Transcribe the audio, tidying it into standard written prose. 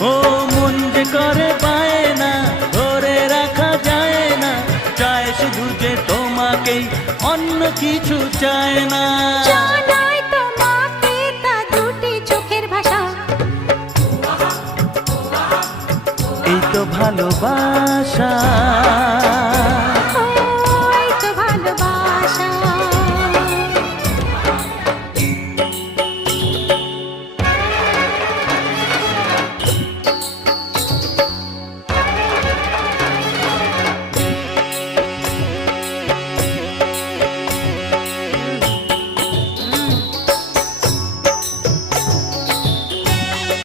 ও মন যে করে পায় না, ধরে রাখা যায় না, চায় শুধু যে তোমাকেই, অন্য কিছু চায় না। জানাই তোমাকে তা দুটি চোখের ভাষা, এই তো ভালোবাসা।